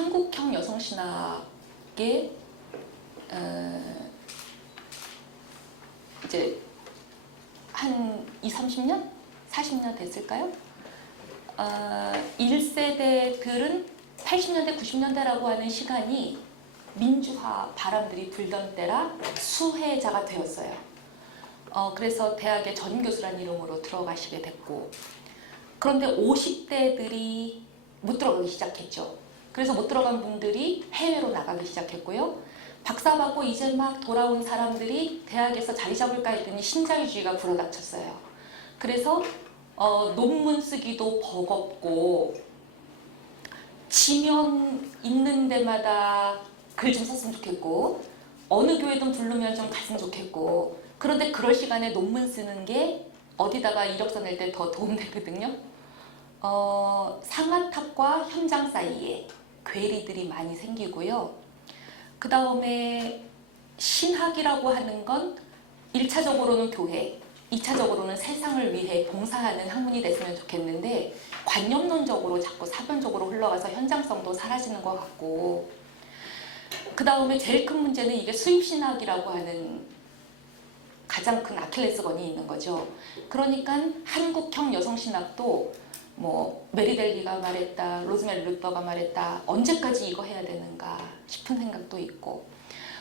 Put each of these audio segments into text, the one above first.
한국형 여성신학의 이제 한 20, 30년? 40년 됐을까요? 1세대들은 80년대, 90년대라고 하는 시간이 민주화 바람들이 불던 때라 수혜자가 되었어요. 그래서 대학에 전교수란 이름으로 들어가시게 됐고, 그런데 50대들이 못 들어가기 시작했죠. 그래서 못 들어간 분들이 해외로 나가기 시작했고요. 박사받고 이제 막 돌아온 사람들이 대학에서 자리 잡을까 했더니 신자유주의가 불어닥쳤어요. 그래서 논문 쓰기도 버겁고, 지명 있는 데마다 글 좀 썼으면 좋겠고, 어느 교회든 부르면 좀 갔으면 좋겠고, 그런데 그럴 시간에 논문 쓰는 게 어디다가 이력서 낼 때 더 도움되거든요. 상아탑과 현장 사이에 괴리들이 많이 생기고요. 그 다음에 신학이라고 하는 건 1차적으로는 교회, 2차적으로는 세상을 위해 봉사하는 학문이 됐으면 좋겠는데, 관념론적으로 자꾸 사변적으로 흘러가서 현장성도 사라지는 것 같고, 그 다음에 제일 큰 문제는 이게 수입신학이라고 하는 가장 큰 아킬레스건이 있는 거죠. 그러니까 한국형 여성신학도 뭐 메리델리가 말했다, 로즈메리 루퍼가 말했다, 언제까지 이거 해야 되는가 싶은 생각도 있고,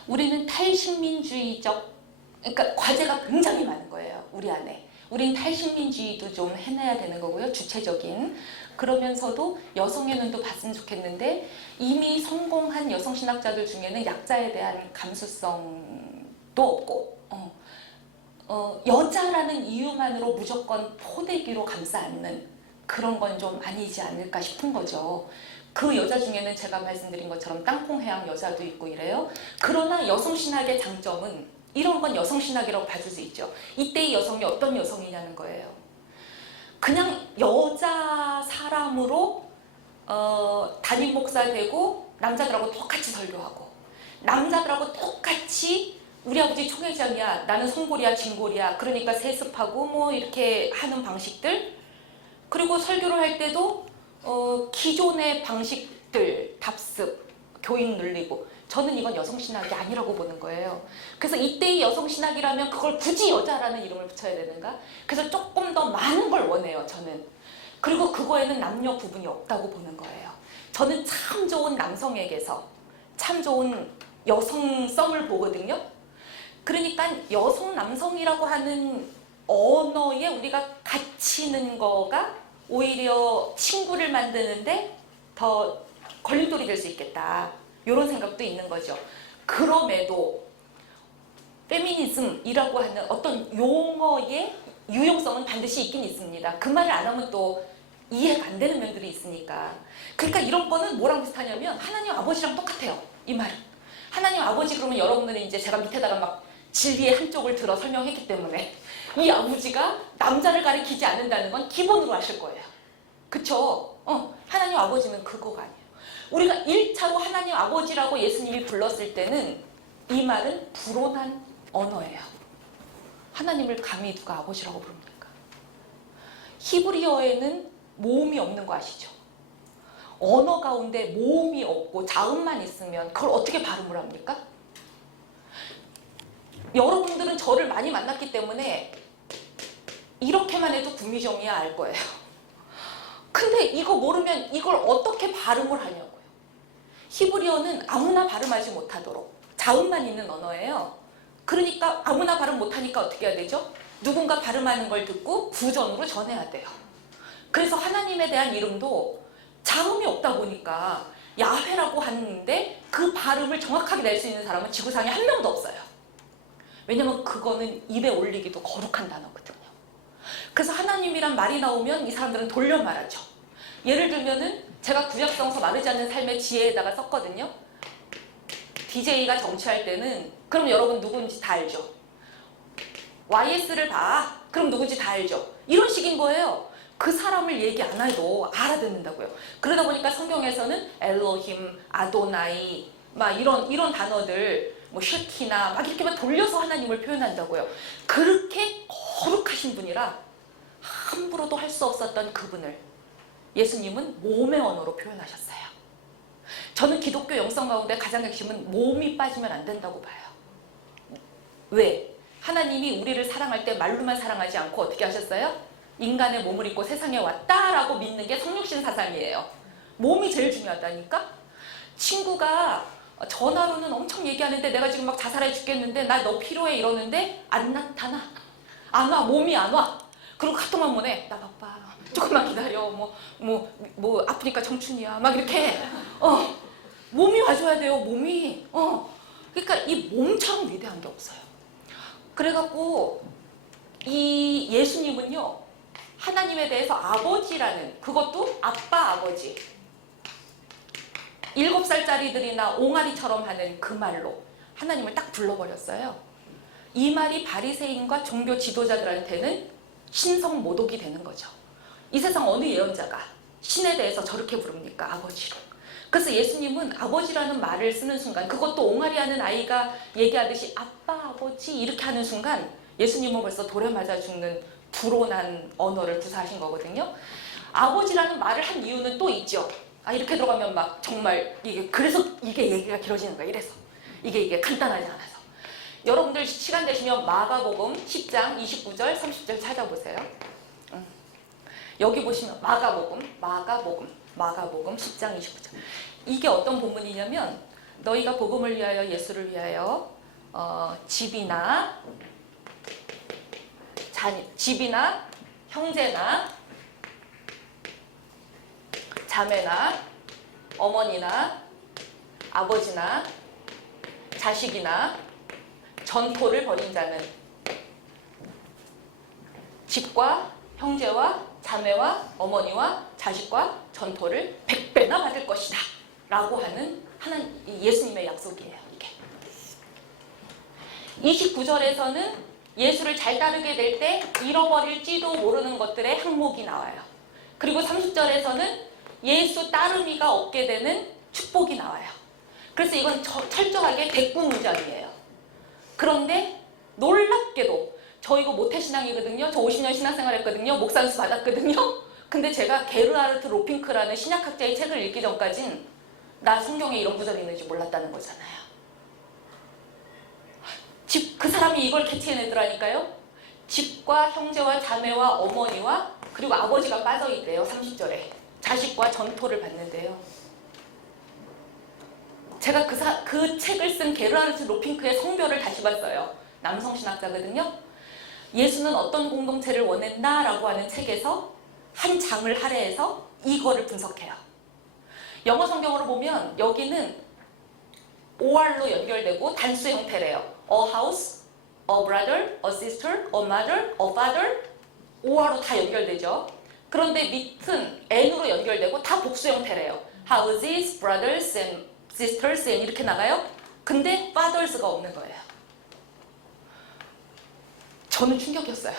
우리는 탈식민주의적, 그러니까 과제가 굉장히 많은 거예요. 우리 안에. 우린 탈식민주의도 좀 해내야 되는 거고요. 주체적인. 그러면서도 여성의 눈도 봤으면 좋겠는데, 이미 성공한 여성신학자들 중에는 약자에 대한 감수성도 없고, 여자라는 이유만으로 무조건 포대기로 감싸 안는 그런 건 좀 아니지 않을까 싶은 거죠. 그 여자 중에는 제가 말씀드린 것처럼 땅콩해양 여자도 있고 이래요. 그러나 여성신학의 장점은 이런 건 여성신학이라고 봐줄 수 있죠. 이때의 여성이 어떤 여성이냐는 거예요. 그냥 여자 사람으로 담임 목사 되고 남자들하고 똑같이 설교하고, 남자들하고 똑같이 우리 아버지 총회장이야, 나는 송골이야, 진골이야, 그러니까 세습하고 뭐 이렇게 하는 방식들, 그리고 설교를 할 때도 기존의 방식들, 답습, 교육 늘리고, 저는 이건 여성신학이 아니라고 보는 거예요. 그래서 이때의 여성신학이라면 그걸 굳이 여자라는 이름을 붙여야 되는가? 그래서 조금 더 많은 걸 원해요, 저는. 그리고 그거에는 남녀 구분이 없다고 보는 거예요. 저는 참 좋은 남성에게서 참 좋은 여성성을 보거든요. 그러니까 여성, 남성이라고 하는 언어에 우리가 갇히는 거가 오히려 친구를 만드는데 더 걸림돌이 될 수 있겠다, 이런 생각도 있는 거죠. 그럼에도 페미니즘이라고 하는 어떤 용어의 유용성은 반드시 있긴 있습니다. 그 말을 안 하면 또 이해가 안 되는 면들이 있으니까. 그러니까 이런 거는 뭐랑 비슷하냐면 하나님 아버지랑 똑같아요, 이 말은. 하나님 아버지 그러면 여러분들은 이제 제가 밑에다가 막 진리의 한쪽을 들어 설명했기 때문에 이 아버지가 남자를 가리키지 않는다는 건 기본으로 아실 거예요. 그쵸? 하나님 아버지는 그거가 아니에요. 우리가 1차로 하나님 아버지라고 예수님이 불렀을 때는 이 말은 불온한 언어예요. 하나님을 감히 누가 아버지라고 부릅니까? 히브리어에는 모음이 없는 거 아시죠? 언어 가운데 모음이 없고 자음만 있으면 그걸 어떻게 발음을 합니까? 여러분들은 저를 많이 만났기 때문에 이렇게만 해도 구미정이야 알 거예요. 근데 이거 모르면 이걸 어떻게 발음을 하냐고요. 히브리어는 아무나 발음하지 못하도록 자음만 있는 언어예요. 그러니까 아무나 발음 못하니까 어떻게 해야 되죠? 누군가 발음하는 걸 듣고 구전으로 전해야 돼요. 그래서 하나님에 대한 이름도 자음이 없다 보니까 야훼라고 하는데 그 발음을 정확하게 낼 수 있는 사람은 지구상에 한 명도 없어요. 왜냐면 그거는 입에 올리기도 거룩한 단어거든요. 그래서 하나님이란 말이 나오면 이 사람들은 돌려 말하죠. 예를 들면은 제가 구약성서 마르지 않는 삶의 지혜에다가 썼거든요. DJ가 정치할 때는 그럼 여러분 누군지 다 알죠. YS를 봐. 그럼 누군지 다 알죠. 이런 식인 거예요. 그 사람을 얘기 안 해도 알아듣는다고요. 그러다 보니까 성경에서는 엘로힘, 아도나이 막 이런 단어들, 뭐 쉐키나 막 이렇게 막 돌려서 하나님을 표현한다고요. 그렇게 거룩하신 분이라 함부로도 할 수 없었던 그분을 예수님은 몸의 언어로 표현하셨어요. 저는 기독교 영성 가운데 가장 핵심은 몸이 빠지면 안 된다고 봐요. 왜? 하나님이 우리를 사랑할 때 말로만 사랑하지 않고 어떻게 하셨어요? 인간의 몸을 입고 세상에 왔다라고 믿는 게 성육신 사상이에요. 몸이 제일 중요하다니까? 친구가 전화로는 엄청 얘기하는데 내가 지금 막 자살해 죽겠는데 나 너 필요해 이러는데 안 나타나. 안 와. 몸이 안 와. 그리고 카톡만 보내. 나 바빠. 조금만 기다려. 뭐 아프니까 청춘이야. 막 이렇게. 몸이 와줘야 돼요. 몸이. 그러니까 이 몸처럼 위대한 게 없어요. 그래갖고 이 예수님은요. 하나님에 대해서 아버지라는, 그것도 아빠 아버지, 7살짜리들이나 옹알이처럼 하는 그 말로 하나님을 딱 불러버렸어요. 이 말이 바리새인과 종교 지도자들한테는 신성모독이 되는 거죠. 이 세상 어느 예언자가 신에 대해서 저렇게 부릅니까? 아버지로. 그래서 예수님은 아버지라는 말을 쓰는 순간, 그것도 옹알이하는 아이가 얘기하듯이 아빠 아버지 이렇게 하는 순간 예수님은 벌써 돌에 맞아 죽는 불온한 언어를 구사하신 거거든요. 아버지라는 말을 한 이유는 또 있죠. 이렇게 들어가면 막 정말 그래서 이게 얘기가 길어지는 거야. 이래서 이게 간단하지 않아서. 여러분들 시간 되시면 마가복음 10장 29절 30절 찾아보세요. 여기 보시면 마가복음 10장 29절. 이게 어떤 본문이냐면 너희가 복음을 위하여 예수를 위하여 집이나 형제나 자매나 어머니나 아버지나 자식이나 전토를 벌인 자는 집과 형제와 자매와 어머니와 자식과 전토를 100배나 받을 것이다 라고 하는 예수님의 약속이에요. 이게 29절에서는 예수를 잘 따르게 될 때 잃어버릴지도 모르는 것들의 항목이 나와요. 그리고 30절에서는 예수 따르미가 얻게 되는 축복이 나와요. 그래서 이건 철저하게 대꾸문장이에요. 그런데 놀랍게도 저 이거 모태신앙이거든요. 저 50년 신앙생활 했거든요. 목산수 받았거든요. 근데 제가 게르하르트 로핑크라는 신약학자의 책을 읽기 전까진 나 성경에 이런 구절이 있는지 몰랐다는 거잖아요. 그 사람이 이걸 캐치해내더라니까요. 집과 형제와 자매와 어머니와 그리고 아버지가 빠져있대요. 30절에. 자식과 전토를 받는데요. 제가 그 책을 쓴 게르하르트 로핑크의 성별을 다시 봤어요. 남성 신학자거든요. 예수는 어떤 공동체를 원했나라고 하는 책에서 한 장을 할애해서 이거를 분석해요. 영어 성경으로 보면 여기는 OR로 연결되고 단수 형태래요. A house, a brother, a sister, a mother, a father, OR로 다 연결되죠. 그런데 밑은 N으로 연결되고 다 복수 형태래요. Houses, brothers and sisters and 이렇게 나가요. 근데 fathers가 없는 거예요. 저는 충격이었어요.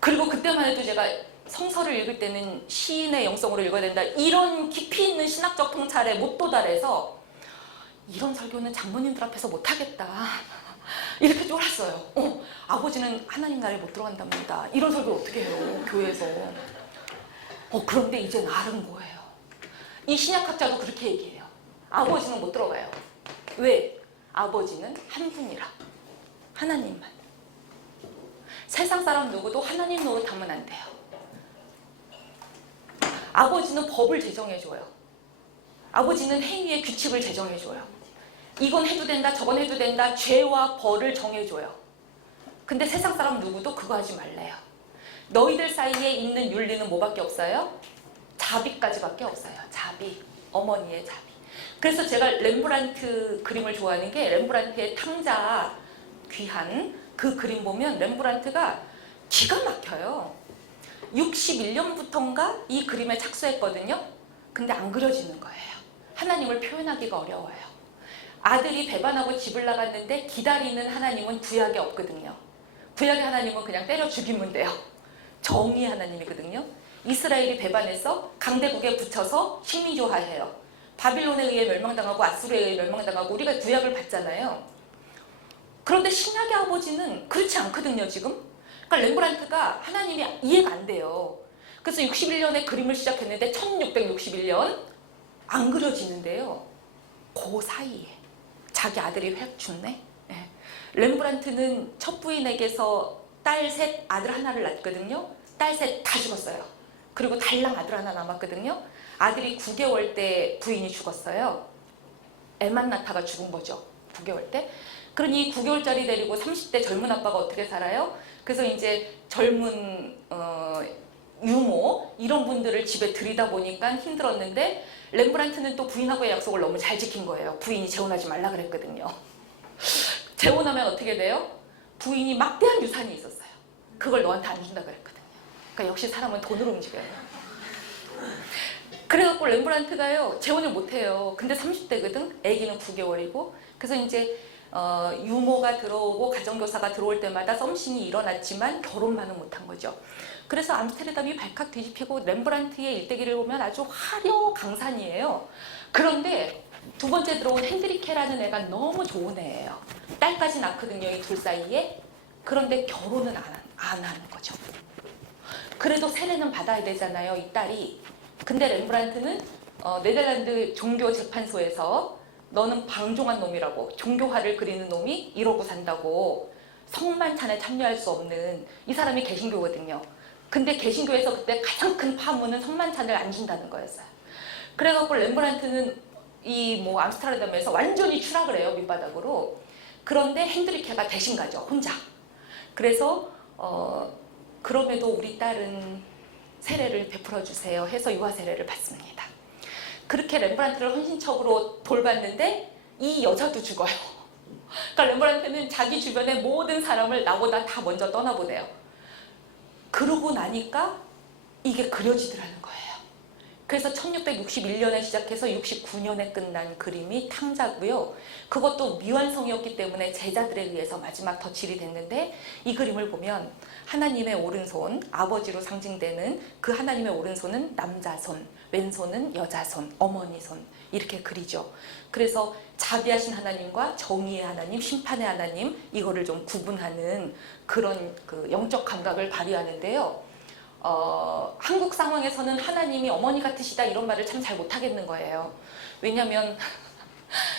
그리고 그때만 해도 제가 성서를 읽을 때는 시인의 영성으로 읽어야 된다. 이런 깊이 있는 신학적 통찰에 못 도달해서 이런 설교는 장로님들 앞에서 못하겠다. 이렇게 쫄았어요. 아버지는 하나님 나라에 못 들어간답니다. 이런 설교를 어떻게 해요, 교회에서. 그런데 이제 나른 거예요. 이 신약학자도 그렇게 얘기해요. 아버지는 못 들어가요. 왜? 아버지는 한 분이라. 하나님만. 세상 사람 누구도 하나님 노릇하면 안 돼요. 아버지는 법을 제정해줘요. 아버지는 행위의 규칙을 제정해줘요. 이건 해도 된다, 저건 해도 된다, 죄와 벌을 정해줘요. 근데 세상 사람 누구도 그거 하지 말래요. 너희들 사이에 있는 윤리는 뭐밖에 없어요? 자비까지밖에 없어요. 자비, 어머니의 자비. 그래서 제가 렘브란트 그림을 좋아하는 게 렘브란트의 탕자 귀한 그 그림 보면 렘브란트가 기가 막혀요. 61년부터인가 이 그림에 착수했거든요. 근데 안 그려지는 거예요. 하나님을 표현하기가 어려워요. 아들이 배반하고 집을 나갔는데 기다리는 하나님은 구약에 없거든요. 구약의 하나님은 그냥 때려 죽이면 돼요. 정의 하나님이거든요. 이스라엘이 배반해서 강대국에 붙여서 식민지화해요. 바빌론에 의해 멸망당하고 아수르에 의해 멸망당하고 우리가 구약을 봤잖아요. 그런데 신약의 아버지는 그렇지 않거든요, 지금. 그러니까 렘브란트가 하나님이 이해가 안 돼요. 그래서 61년에 그림을 시작했는데 1661년 안 그려지는데요. 그 사이에 자기 아들이 획 죽네. 예. 렘브란트는 첫 부인에게서 딸 셋, 아들 하나를 낳거든요. 딸 셋 다 죽었어요. 그리고 달랑 아들 하나 남았거든요. 아들이 9개월 때 부인이 죽었어요. 애만 낳다가 죽은 거죠. 9개월 때. 그러니 9개월짜리 데리고 30대 젊은 아빠가 어떻게 살아요? 그래서 이제 젊은 유모 이런 분들을 집에 들이다 보니까 힘들었는데 렘브란트는 또 부인하고의 약속을 너무 잘 지킨 거예요. 부인이 재혼하지 말라 그랬거든요. 재혼하면 어떻게 돼요? 부인이 막대한 유산이 있었어요. 그걸 너한테 안 준다 그랬거든요. 그러니까 역시 사람은 돈으로 움직여요. 그래갖고 렘브란트가요 재혼을 못해요. 근데 30대거든. 아기는 9개월이고. 그래서 이제 유모가 들어오고 가정교사가 들어올 때마다 썸씽이 일어났지만 결혼만은 못한 거죠. 그래서 암스테르담이 발칵 뒤집히고 렘브란트의 일대기를 보면 아주 화려강산이에요. 그런데 두 번째 들어온 핸드리케라는 애가 너무 좋은 애예요. 딸까지 낳거든요, 이 둘 사이에. 그런데 결혼은 안 하는 거죠. 그래도 세례는 받아야 되잖아요, 이 딸이. 근데 렘브란트는 네덜란드 종교재판소에서 너는 방종한 놈이라고, 종교화를 그리는 놈이 이러고 산다고, 성만찬에 참여할 수 없는, 이 사람이 개신교거든요. 근데 개신교에서 그때 가장 큰 파문은 성만찬을 안 준다는 거였어요. 그래갖고 렘브란트는 이 암스테르담에서 완전히 추락을 해요, 밑바닥으로. 그런데 핸드리케가 대신 가죠, 혼자. 그래서 그럼에도 우리 딸은 세례를 베풀어 주세요 해서 유아 세례를 받습니다. 그렇게 렘브란트를 헌신적으로 돌봤는데 이 여자도 죽어요. 그러니까 렘브란트는 자기 주변의 모든 사람을 나보다 다 먼저 떠나보내요. 그러고 나니까 이게 그려지더라는 거예요. 그래서 1661년에 시작해서 69년에 끝난 그림이 탕자고요. 그것도 미완성이었기 때문에 제자들에 의해서 마지막 덧칠이 됐는데, 이 그림을 보면 하나님의 오른손, 아버지로 상징되는 그 하나님의 오른손은 남자손, 왼손은 여자손, 어머니 손 이렇게 그리죠. 그래서 자비하신 하나님과 정의의 하나님, 심판의 하나님, 이거를 좀 구분하는 그런 그 영적 감각을 발휘하는데요. 한국 상황에서는 하나님이 어머니 같으시다 이런 말을 참 잘 못하겠는 거예요. 왜냐하면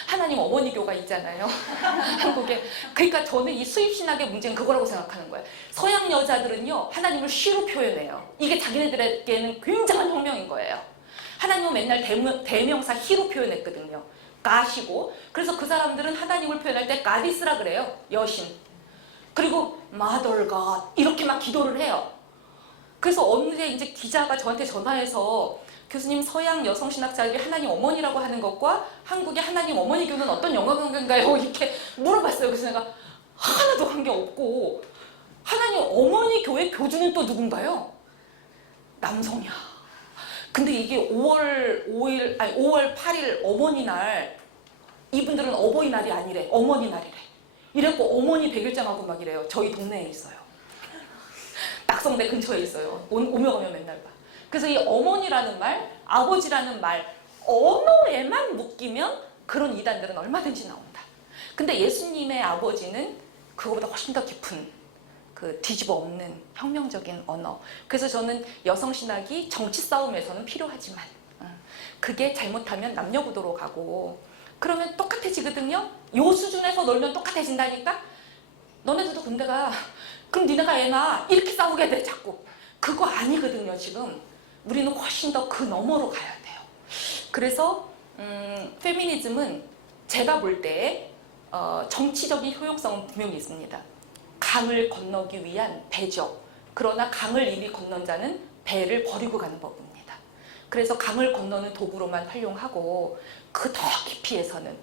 하나님 어머니교가 있잖아요. 한국에. 그러니까 저는 이 수입신학의 문제는 그거라고 생각하는 거예요. 서양 여자들은요 하나님을 쉬로 표현해요. 이게 자기네들에게는 굉장한 혁명인 거예요. 하나님은 맨날 대명사 히로 표현했거든요. 가시고. 그래서 그 사람들은 하나님을 표현할 때 가디스라 그래요. 여신. 그리고 Mother God 이렇게 막 기도를 해요. 그래서 어느새 이제 기자가 저한테 전화해서 교수님, 서양 여성신학자들이 하나님 어머니라고 하는 것과 한국의 하나님 어머니 교는 어떤 연관관계인가요? 이렇게 물어봤어요. 그래서 내가 하나도 관계 없고, 하나님 어머니 교회 교주는 또 누군가요? 남성이야. 근데 이게 5월 8일 어머니날, 이분들은 어버이날이 아니래. 어머니날이래. 이래갖고 어머니 백일장하고 막 이래요. 저희 동네에 있어요. 낙성대 근처에 있어요. 오며 가며 맨날 봐. 그래서 이 어머니라는 말, 아버지라는 말, 언어에만 묶이면 그런 이단들은 얼마든지 나온다. 근데 예수님의 아버지는 그거보다 훨씬 더 깊은 그 뒤집어 엎는 혁명적인 언어. 그래서 저는 여성신학이 정치 싸움에서는 필요하지만 그게 잘못하면 남녀구도로 가고 그러면 똑같아지거든요. 요 수준에서 놀면 똑같아진다니까. 너네들도 군대가 그럼 니네가 애 낳아 이렇게 싸우게 돼 자꾸. 그거 아니거든요. 지금 우리는 훨씬 더 그 너머로 가야 돼요. 그래서 페미니즘은 제가 볼 때 정치적인 효용성은 분명히 있습니다. 강을 건너기 위한 배죠. 그러나 강을 이미 건넌 자는 배를 버리고 가는 법입니다. 그래서 강을 건너는 도구로만 활용하고 그 더 깊이에서는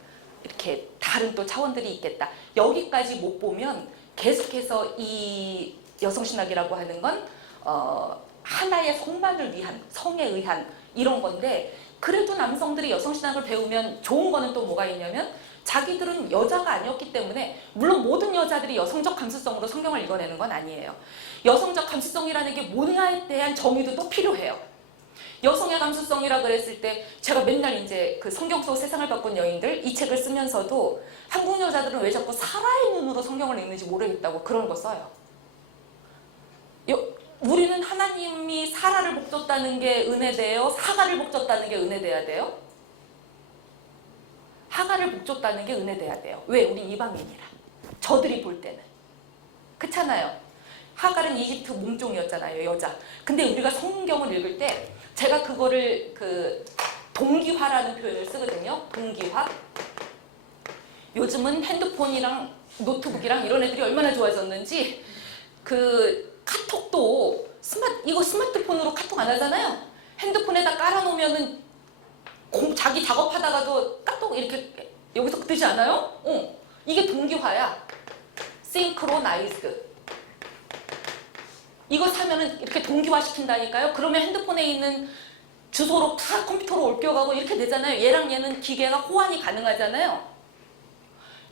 이렇게 다른 또 차원들이 있겠다. 여기까지 못 보면 계속해서 이 여성신학이라고 하는 건 하나의 성만을 위한, 성에 의한 이런 건데, 그래도 남성들이 여성신학을 배우면 좋은 거는 또 뭐가 있냐면 자기들은 여자가 아니었기 때문에, 물론 모든 여자들이 여성적 감수성으로 성경을 읽어내는 건 아니에요. 여성적 감수성이라는 게 뭔가에 대한 정의도 또 필요해요. 여성의 감수성이라 그랬을 때 제가 맨날 이제 그 성경 속 세상을 바꾼 여인들 이 책을 쓰면서도 한국 여자들은 왜 자꾸 사라의 눈으로 성경을 읽는지 모르겠다고 그런 거 써요. 우리는 하나님이 사라를 복 줬다는 게 은혜돼요? 사가를 복 줬다는 게 은혜돼야 돼요? 하가를 복 줬다는 게 은혜돼야 돼요. 왜? 우린 이방인이라. 저들이 볼 때는. 그렇잖아요. 하갈은 이집트 몸종이었잖아요, 여자. 근데 우리가 성경을 읽을 때 제가 그거를 동기화라는 표현을 쓰거든요. 동기화. 요즘은 핸드폰이랑 노트북이랑 이런 애들이 얼마나 좋아졌는지 카톡도 이거 스마트폰으로 카톡 안 하잖아요. 핸드폰에다 깔아놓으면은 자기 작업하다가도 카톡 이렇게 여기서 뜨지 않아요? 이게 동기화야. 싱크로나이즈드. 이거 사면은 이렇게 동기화 시킨다니까요. 그러면 핸드폰에 있는 주소로 다 컴퓨터로 옮겨가고 이렇게 되잖아요. 얘랑 얘는 기계가 호환이 가능하잖아요.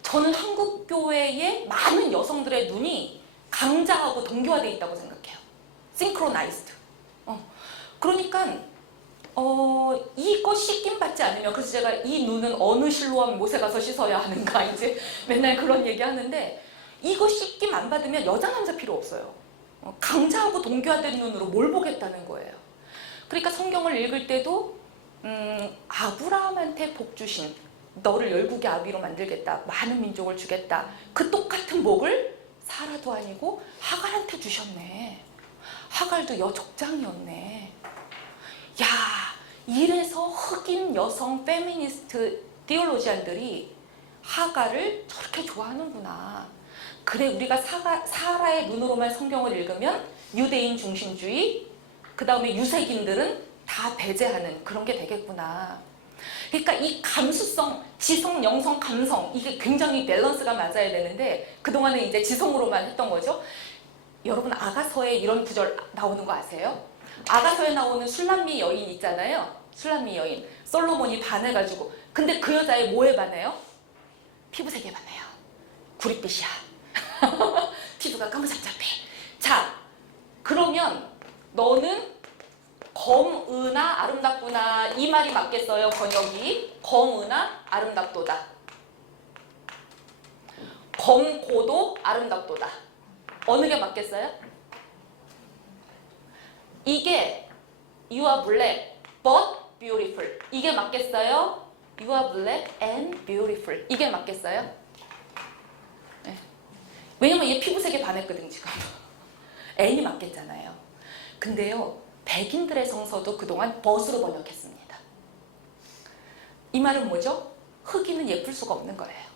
저는 한국 교회의 많은 여성들의 눈이 강자하고 동기화되어 있다고 생각해요. 싱크로나이즈드. 그러니까 이거 씻김 받지 않으면, 그래서 제가 이 눈은 어느 실로암 못에 가서 씻어야 하는가 이제 맨날 그런 얘기 하는데, 이거 씻김 안 받으면 여자 남자 필요 없어요. 강자하고 동기화된 눈으로 뭘 보겠다는 거예요. 그러니까 성경을 읽을 때도 아브라함한테 복 주신, 너를 열국의 아비로 만들겠다, 많은 민족을 주겠다, 그 똑같은 복을 사라도 아니고 하갈한테 주셨네. 하갈도 여족장이었네. 야, 이래서 흑인 여성 페미니스트 디올로지안들이 하갈을 저렇게 좋아하는구나. 그래, 우리가 사라의 눈으로만 성경을 읽으면 유대인 중심주의, 그 다음에 유색인들은 다 배제하는 그런 게 되겠구나. 그러니까 이 감수성, 지성, 영성, 감성, 이게 굉장히 밸런스가 맞아야 되는데 그동안은 이제 지성으로만 했던 거죠. 여러분, 아가서에 이런 구절 나오는 거 아세요? 아가서에 나오는 술람미 여인 있잖아요. 술람미 여인. 솔로몬이 반해가지고. 근데 그 여자의 뭐에 반해요? 피부색에 반해요. 구릿빛이야. 피부가 까무잡잡해. 자, 그러면 너는 검으나 아름답구나, 이 말이 맞겠어요? 번역이. 검으나 아름답도다. 검고도 아름답도다. 어느 게 맞겠어요? 이게 You are black but beautiful. 이게 맞겠어요? You are black and beautiful. 이게 맞겠어요? 네. 왜냐면 얘 피부색에 반했거든 지금. N이 맞겠잖아요. 근데요, 백인들의 성서도 그동안 벗으로 번역했습니다. 이 말은 뭐죠? 흑인은 예쁠 수가 없는 거예요.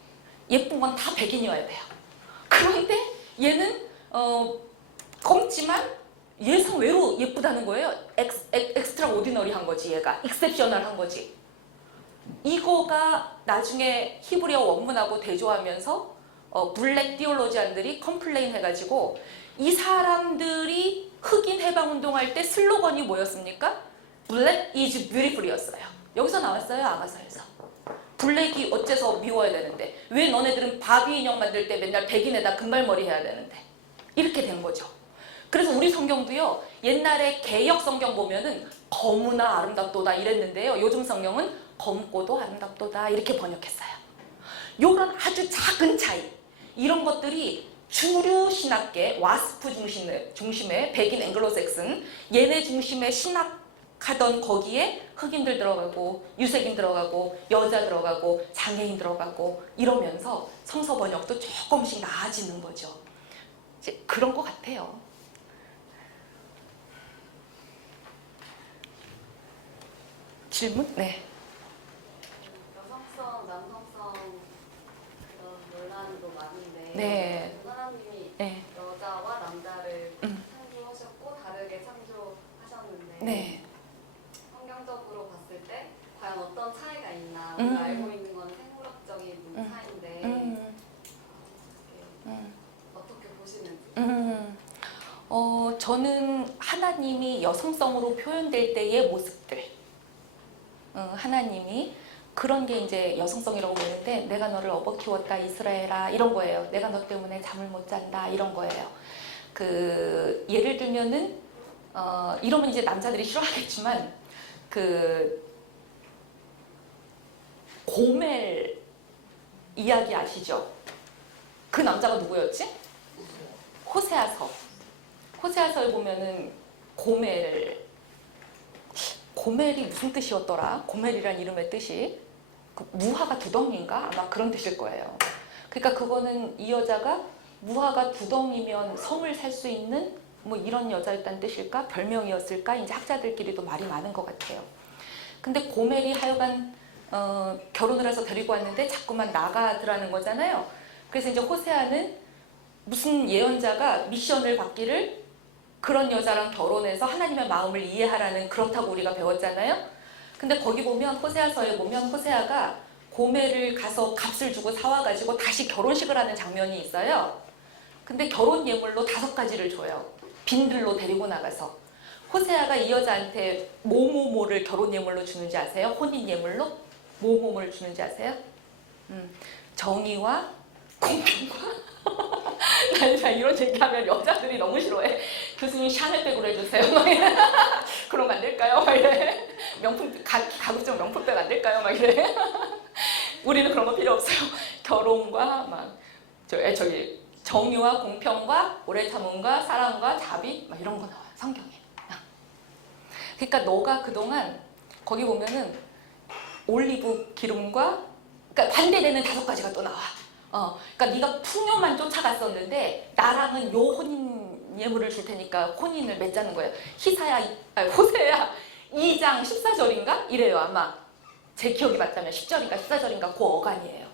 예쁜 건 다 백인이어야 돼요. 그런데 얘는 검지만 예상외로 예쁘다는 거예요. 엑스트라 오디너리한 거지, 얘가. 익셉셔널한 거지. 이거가 나중에 히브리어 원문하고 대조하면서 블랙 디올로지안들이 컴플레인 해가지고, 이 사람들이 흑인 해방운동할 때 슬로건이 뭐였습니까? Black is beautiful이었어요. 여기서 나왔어요, 아가서에서. 블랙이 어째서 미워야 되는데, 왜 너네들은 바비 인형 만들 때 맨날 백인에다 금발머리 해야 되는데, 이렇게 된 거죠. 그래서 우리 성경도요, 옛날에 개역 성경 보면은 검으나 아름답도다 이랬는데요, 요즘 성경은 검고도 아름답도다 이렇게 번역했어요. 요런 아주 작은 차이, 이런 것들이 주류 신학계, 와스프 중심의 백인 앵글로색슨, 얘네 중심의 신학하던 거기에 흑인들 들어가고 유색인 들어가고 여자 들어가고 장애인 들어가고 이러면서 성서 번역도 조금씩 나아지는 거죠. 이제 그런 것 같아요. 질문? 네. 여성성, 남성성 그런 논란도 많은데, 네. 하나님이 네. 여자와 남자를 창조하셨고 다르게 창조하셨는데, 네. 성경적으로 봤을 때 과연 어떤 차이가 있나? 음. 우리가 알고 있는 건 생물학적인 차이인데 어떻게 보시는지? 저는 하나님이 여성성으로 표현될 때의 모습들, 하나님이 그런 게 이제 여성성이라고 보는데, 내가 너를 업어 키웠다 이스라엘아, 이런 거예요. 내가 너 때문에 잠을 못 잔다, 이런 거예요. 예를 들면은 이러면 이제 남자들이 싫어하겠지만, 고멜 이야기 아시죠? 그 남자가 누구였지? 호세아서. 호세아서에 보면은 고멜이 무슨 뜻이었더라? 고멜이란 이름의 뜻이. 그 무화과 두덩이인가? 아마 그런 뜻일 거예요. 그러니까 그거는 이 여자가 무화과 두덩이면 성을 살 수 있는 뭐 이런 여자였다는 뜻일까? 별명이었을까? 이제 학자들끼리도 말이 많은 것 같아요. 근데 고멜이 하여간 결혼을 해서 데리고 왔는데 자꾸만 나가더라는 거잖아요. 그래서 이제 호세아는 무슨 예언자가 미션을 받기를 그런 여자랑 결혼해서 하나님의 마음을 이해하라는, 그렇다고 우리가 배웠잖아요. 근데 거기 보면 호세아서에 보면 호세아가 고멜을 가서 값을 주고 사와가지고 다시 결혼식을 하는 장면이 있어요. 근데 결혼 예물로 5가지를 줘요. 빈들로 데리고 나가서. 호세아가 이 여자한테 뭐뭐뭐를 결혼 예물로 주는지 아세요? 혼인 예물로? 뭐뭐뭐를 주는지 아세요? 정의와 공평과 나 이런 얘기하면 여자들이 너무 싫어해. 교수님 샤넬백으로 해주세요. 막 이래. 그런 거 안 될까요? 막 이래. 명품 가급적 명품백 안 될까요? 막 이래. 우리는 그런 거 필요 없어요. 결혼과 막 저기 정의와 공평과 오래 참음과 사랑과 자비 막 이런 거 나와요. 성경에. 그러니까 너가 그동안 거기 보면은 올리브 기름과, 그러니까 반대되는 5가지가 또 나와. 그러니까 네가 풍요만 쫓아갔었는데 나랑은 요 혼인 예물을 줄 테니까 혼인을 맺자는 거예요. 호세야 2장 14절인가? 이래요 아마. 제 기억이 맞다면 10절인가 14절인가 그 어간이에요.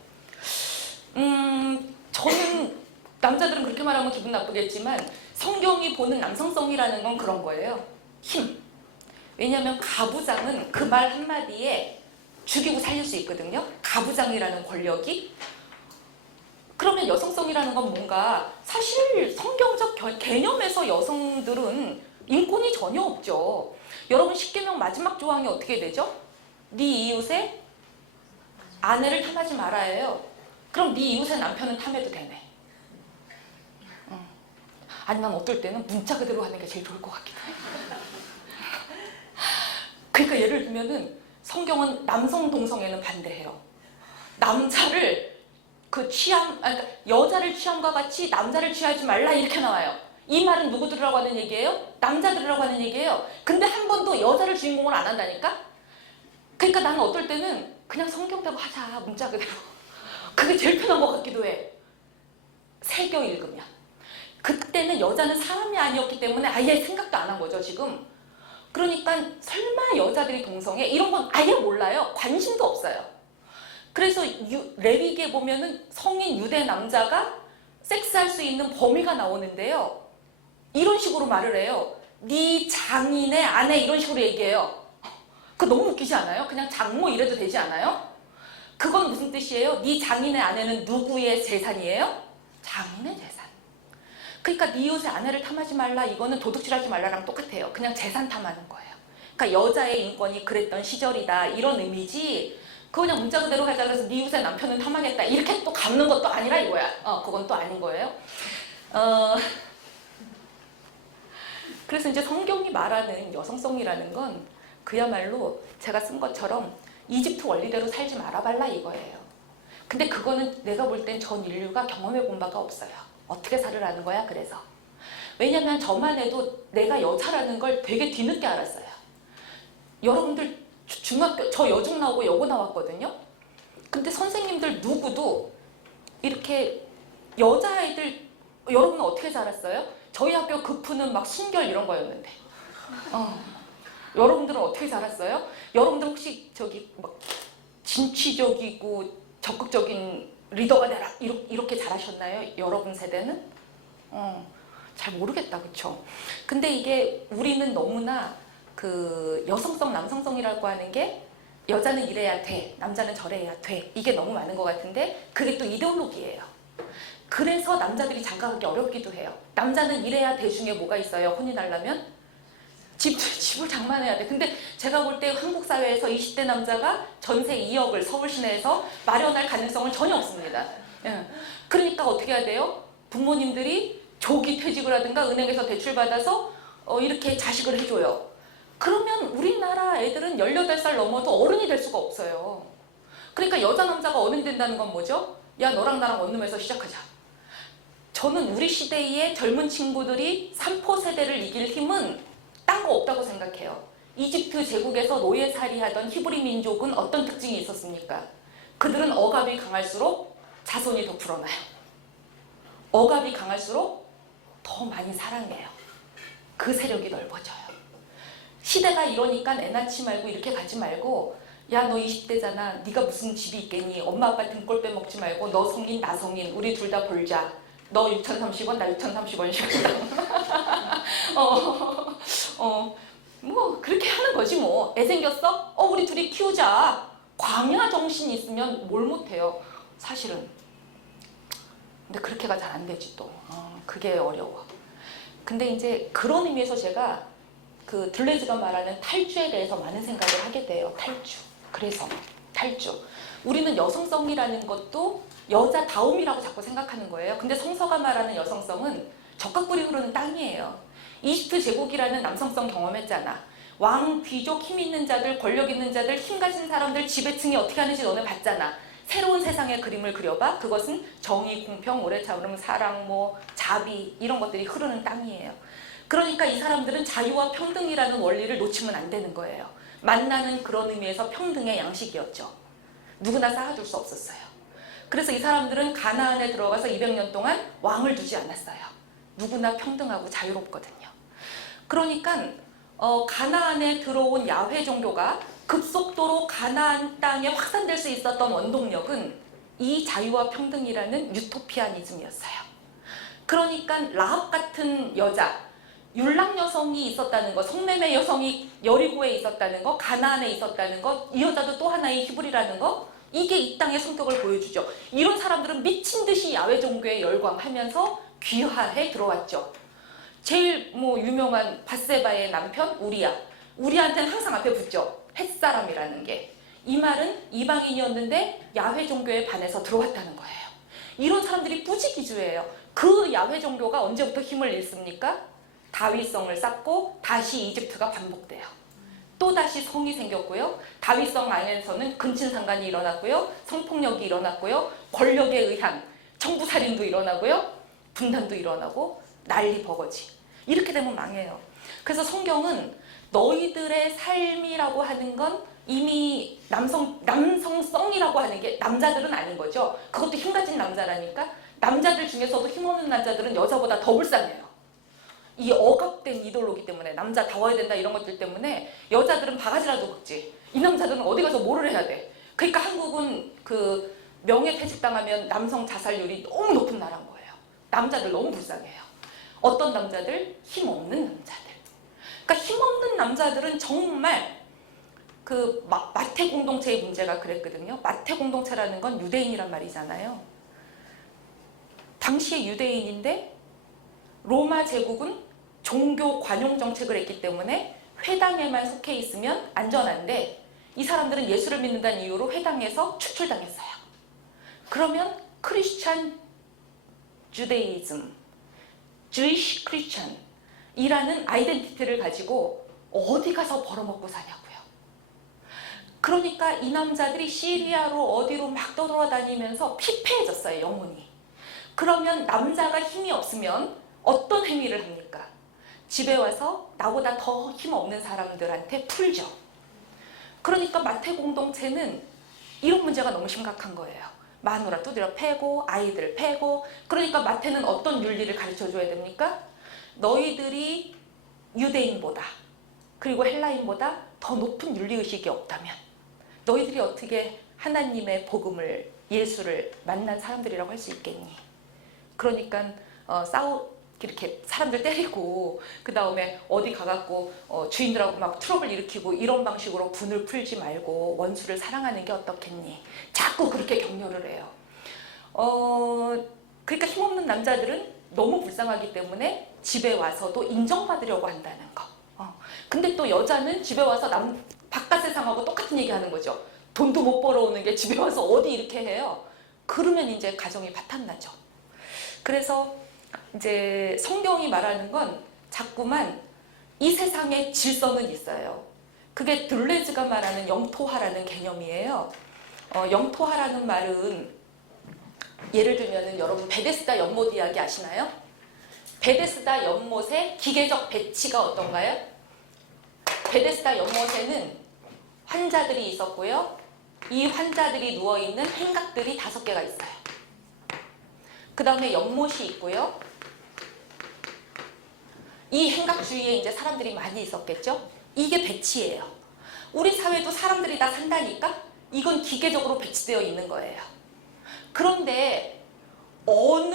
저는 남자들은 그렇게 말하면 기분 나쁘겠지만 성경이 보는 남성성이라는 건 그런 거예요. 힘. 왜냐하면 가부장은 그 말 한마디에 죽이고 살릴 수 있거든요. 가부장이라는 권력이. 그러면 여성성이라는 건 뭔가 사실 성경적 개념에서 여성들은 인권이 전혀 없죠. 여러분 10계명 마지막 조항이 어떻게 되죠? 네 이웃의 아내를 탐하지 말아요. 그럼 네 이웃의 남편은 탐해도 되네. 아니 난 어떨 때는 문자 그대로 하는 게 제일 좋을 것 같기도 해. 그러니까 예를 들면은 성경은 남성 동성애는 반대해요. 남자를 그러니까 여자를 취함과 같이 남자를 취하지 말라 이렇게 나와요. 이 말은 누구 들으라고 하는 얘기예요? 남자 들으라고 하는 얘기예요. 근데 한 번도 여자를 주인공으로 안 한다니까? 그러니까 나는 어떨 때는 그냥 성경대로 하자, 문자 그대로. 그게 제일 편한 것 같기도 해. 새겨 읽으면. 그때는 여자는 사람이 아니었기 때문에 아예 생각도 안 한 거죠, 지금. 그러니까 설마 여자들이 동성애? 이런 건 아예 몰라요. 관심도 없어요. 그래서 레위기에 보면은 성인 유대 남자가 섹스할 수 있는 범위가 나오는데요. 이런 식으로 말을 해요. 네 장인의 아내 이런 식으로 얘기해요. 그거 너무 웃기지 않아요? 그냥 장모 이래도 되지 않아요? 그건 무슨 뜻이에요? 네 장인의 아내는 누구의 재산이에요? 장인의 재산. 그러니까 네 이웃의 아내를 탐하지 말라, 이거는 도둑질하지 말라랑 똑같아요. 그냥 재산 탐하는 거예요. 그러니까 여자의 인권이 그랬던 시절이다 이런 의미지, 그거 그냥 문자 그대로 하자 그래서 네 이웃의 남편은 탐하겠다 이렇게 또 갚는 것도 아니라 이거야. 그건 또 아닌 거예요. 그래서 이제 성경이 말하는 여성성이라는 건 그야말로 제가 쓴 것처럼 이집트 원리대로 살지 말아발라 이거예요. 근데 그거는 내가 볼 땐 전 인류가 경험해 본 바가 없어요. 어떻게 살으라는 거야 그래서. 왜냐면 저만 해도 내가 여자라는 걸 되게 뒤늦게 알았어요. 여러분들 중학교, 저 여중 나오고 여고 나왔거든요. 근데 선생님들 누구도 이렇게 여자아이들, 여러분은 어떻게 자랐어요? 저희 학교 급프는 막 순결 이런 거였는데. 여러분들은 어떻게 자랐어요? 여러분들 혹시 저기 막 진취적이고 적극적인 리더가 되라 이렇게 자라셨나요? 여러분 세대는? 잘 모르겠다, 그쵸? 근데 이게 우리는 너무나 그 여성성, 남성성이라고 하는 게 여자는 이래야 돼, 남자는 저래야 돼, 이게 너무 많은 것 같은데 그게 또 이데올로기예요. 그래서 남자들이 장가가기 어렵기도 해요. 남자는 이래야 돼 중에 뭐가 있어요? 혼인하려면? 집을 장만해야 돼. 근데 제가 볼 때 한국 사회에서 20대 남자가 전세 2억을 서울 시내에서 마련할 가능성은 전혀 없습니다. 그러니까 어떻게 해야 돼요? 부모님들이 조기 퇴직을 하든가 은행에서 대출 받아서 이렇게 자식을 해줘요. 그러면 우리나라 애들은 18살 넘어도 어른이 될 수가 없어요. 그러니까 여자 남자가 어른 된다는 건 뭐죠? 야, 너랑 나랑 원룸에서 시작하자. 저는 우리 시대의 젊은 친구들이 3포 세대를 이길 힘은 딴 거 없다고 생각해요. 이집트 제국에서 노예살이하던 히브리 민족은 어떤 특징이 있었습니까? 그들은 억압이 강할수록 자손이 더 불어나요. 억압이 강할수록 더 많이 사랑해요. 그 세력이 넓어져요. 시대가 이러니까 애 낳지 말고 이렇게 가지 말고, 야, 너 20대잖아. 네가 무슨 집이 있겠니? 엄마 아빠 등골 빼먹지 말고 너 성인 나 성인 우리 둘 다 벌자. 너 6,030원 나 6,030원씩 뭐 그렇게 하는 거지 뭐. 애 생겼어? 우리 둘이 키우자. 광야 정신이 있으면 뭘 못해요 사실은. 근데 그렇게가 잘 안 되지 또. 그게 어려워. 근데 이제 그런 의미에서 제가 그 들레즈가 말하는 탈주에 대해서 많은 생각을 하게 돼요. 탈주. 그래서 탈주. 우리는 여성성이라는 것도 여자다움이라고 자꾸 생각하는 거예요. 근데 성서가 말하는 여성성은 적각불이 흐르는 땅이에요. 이집트 제국이라는 남성성 경험했잖아. 왕, 귀족, 힘 있는 자들, 권력 있는 자들, 힘 가진 사람들, 지배층이 어떻게 하는지 너네 봤잖아. 새로운 세상의 그림을 그려봐. 그것은 정의, 공평, 오래 참음, 사랑, 자비 이런 것들이 흐르는 땅이에요. 그러니까 이 사람들은 자유와 평등이라는 원리를 놓치면 안 되는 거예요. 만나는 그런 의미에서 평등의 양식이었죠. 누구나 쌓아둘 수 없었어요. 그래서 이 사람들은 가나안에 들어가서 200년 동안 왕을 두지 않았어요. 누구나 평등하고 자유롭거든요. 그러니까 가나안에 들어온 야훼 종교가 급속도로 가나안 땅에 확산될 수 있었던 원동력은 이 자유와 평등이라는 유토피아니즘이었어요. 그러니까 라합 같은 여자, 율랑 여성이 있었다는 거, 성매매 여성이 여리고에 있었다는 거, 가나안에 있었다는 거, 이 여자도 또 하나의 히브리라는 거, 이게 이 땅의 성격을 보여주죠. 이런 사람들은 미친 듯이 야훼 종교에 열광하면서 귀화해 들어왔죠. 제일 유명한 밧세바의 남편 우리야. 우리한테는 항상 앞에 붙죠. 햇사람이라는 게. 이 말은 이방인이었는데 야훼 종교에 반해서 들어왔다는 거예요. 이런 사람들이 뿌지기주예요. 그 야훼 종교가 언제부터 힘을 잃습니까? 다윗성을 쌓고 다시 이집트가 반복돼요. 또다시 성이 생겼고요. 다윗성 안에서는 근친상간이 일어났고요. 성폭력이 일어났고요. 권력에 의한 청부살인도 일어나고요. 분단도 일어나고 난리 버거지. 이렇게 되면 망해요. 그래서 성경은 너희들의 삶이라고 하는 건 이미 남성성이라고 하는 게 남자들은 아닌 거죠. 그것도 힘가진 남자라니까. 남자들 중에서도 힘없는 남자들은 여자보다 더 불쌍해요. 이 억압된 이데올로기 때문에 남자 다워야 된다 이런 것들 때문에 여자들은 바가지라도 긁지. 이 남자들은 어디 가서 뭐를 해야 돼. 그러니까 한국은 그 명예퇴직당하면 남성 자살률이 너무 높은 나라인 거예요. 남자들 너무 불쌍해요. 어떤 남자들? 힘없는 남자들. 그러니까 힘없는 남자들은 정말 그 마태 공동체의 문제가 그랬거든요. 마태 공동체라는 건 유대인이란 말이잖아요. 당시의 유대인인데 로마 제국은 종교 관용 정책을 했기 때문에 회당에만 속해 있으면 안전한데 이 사람들은 예수를 믿는다는 이유로 회당에서 추출당했어요. 그러면 크리스찬 주데이즘, Jewish Christian 이라는 아이덴티티를 가지고 어디 가서 벌어먹고 사냐고요. 그러니까 이 남자들이 시리아로 어디로 막 떠돌아다니면서 피폐해졌어요, 영혼이. 그러면 남자가 힘이 없으면 어떤 행위를 합니까? 집에 와서 나보다 더 힘없는 사람들한테 풀죠. 그러니까 마태 공동체는 이런 문제가 너무 심각한 거예요. 마누라 두드려 패고 아이들 패고. 그러니까 마태는 어떤 윤리를 가르쳐줘야 됩니까? 너희들이 유대인보다 그리고 헬라인보다 더 높은 윤리의식이 없다면 너희들이 어떻게 하나님의 복음을 예수를 만난 사람들이라고 할 수 있겠니? 그러니까 이렇게 사람들 때리고 그 다음에 어디 가갖고 주인들하고 막 트러블 일으키고 이런 방식으로 분을 풀지 말고 원수를 사랑하는 게 어떻겠니? 자꾸 그렇게 격려를 해요. 그러니까 힘없는 남자들은 너무 불쌍하기 때문에 집에 와서도 인정받으려고 한다는 거. 근데 또 여자는 집에 와서 바깥 세상하고 똑같은 얘기 하는 거죠. 돈도 못 벌어오는 게 집에 와서 어디 이렇게 해요. 그러면 이제 가정이 파탄나죠. 그래서 이제 성경이 말하는 건 자꾸만 이 세상에 질서는 있어요. 그게 들레즈가 말하는 영토화라는 개념이에요. 영토화라는 말은 예를 들면 여러분 베데스다 연못 이야기 아시나요? 베데스다 연못의 기계적 배치가 어떤가요? 베데스다 연못에는 환자들이 있었고요. 이 환자들이 누워있는 행각들이 5개가 있어요. 그 다음에 연못이 있고요. 이 행각 주위에 이제 사람들이 많이 있었겠죠? 이게 배치예요. 우리 사회도 사람들이 다 산다니까 이건 기계적으로 배치되어 있는 거예요. 그런데 어느